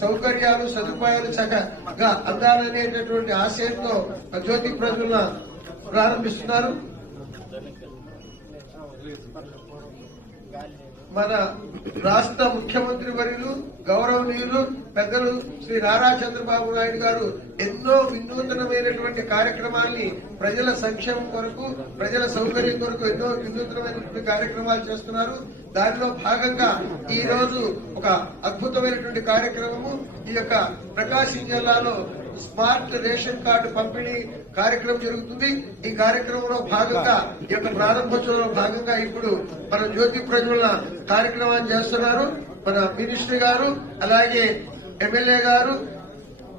సౌకర్యాలు సదుపాయాలు చక్కగా అందాలనేటటువంటి ఆశయంతో జ్యోతి ప్రజ్వలన ప్రారంభిస్తున్నారు. మన రాష్ట్ర ముఖ్యమంత్రి వర్యులు గౌరవనీయులు పెద్దలు శ్రీ నారా చంద్రబాబు నాయుడు గారు ఎన్నో వినూతనమైనటువంటి కార్యక్రమాల్ని ప్రజల సంక్షేమం కొరకు ప్రజల సౌకర్యం కొరకు ఎన్నో వినూతనమైనటువంటి కార్యక్రమాలు చేస్తున్నారు. దానిలో భాగంగా ఈ రోజు ఒక అద్భుతమైనటువంటి కార్యక్రమము ఈ యొక్క ప్రకాశం జిల్లాలో స్మార్ట్ రేషన్ కార్డు పంపిణీ కార్యక్రమం జరుగుతుంది. ఈ కార్యక్రమంలో భాగంగా ఈ యొక్క ప్రారంభోత్సవంలో భాగంగా ఇప్పుడు మన జ్యోతి ప్రజ్వలన కార్యక్రమాన్ని చేస్తున్నారు. మన మినిస్టర్ గారు, అలాగే ఎమ్మెల్యే గారు,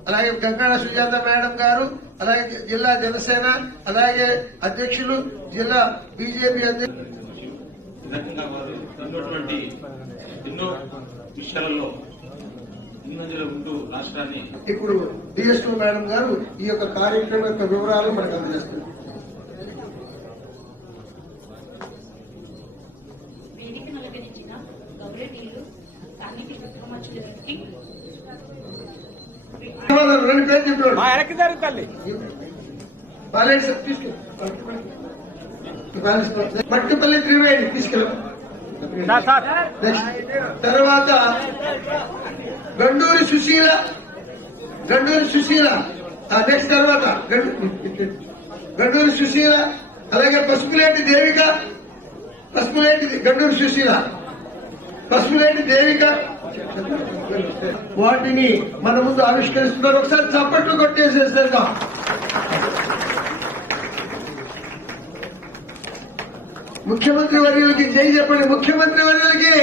అలాగే గంగాడ సుజాత మేడం గారు, అలాగే జిల్లా జనసేన, అలాగే అధ్యక్షులు జిల్లా బీజేపీ అధ్యక్షులు ఇప్పుడు డిఎస్టూ మేడం గారు ఈ యొక్క కార్యక్రమం యొక్క వివరాలు మనకు అందజేస్తారు. మట్టిపల్లి త్రివేణి తీసుకెళ్ళాం. తర్వాత గండూరి సుశీల నెక్స్ట్ తర్వాత గండూరి సుశీల, అలాగే పసుపులేటి దేవిక, గండూరి సుశీల, పసుపులేటి దేవిక వాటిని మన ముందు ఆవిష్కరిస్తున్నారు. ఒకసారి చప్పట్లు కొట్టేసేస్తారుగా. ముఖ్యమంత్రి వర్యులకి జై చెప్పండి. ముఖ్యమంత్రి వర్యులకి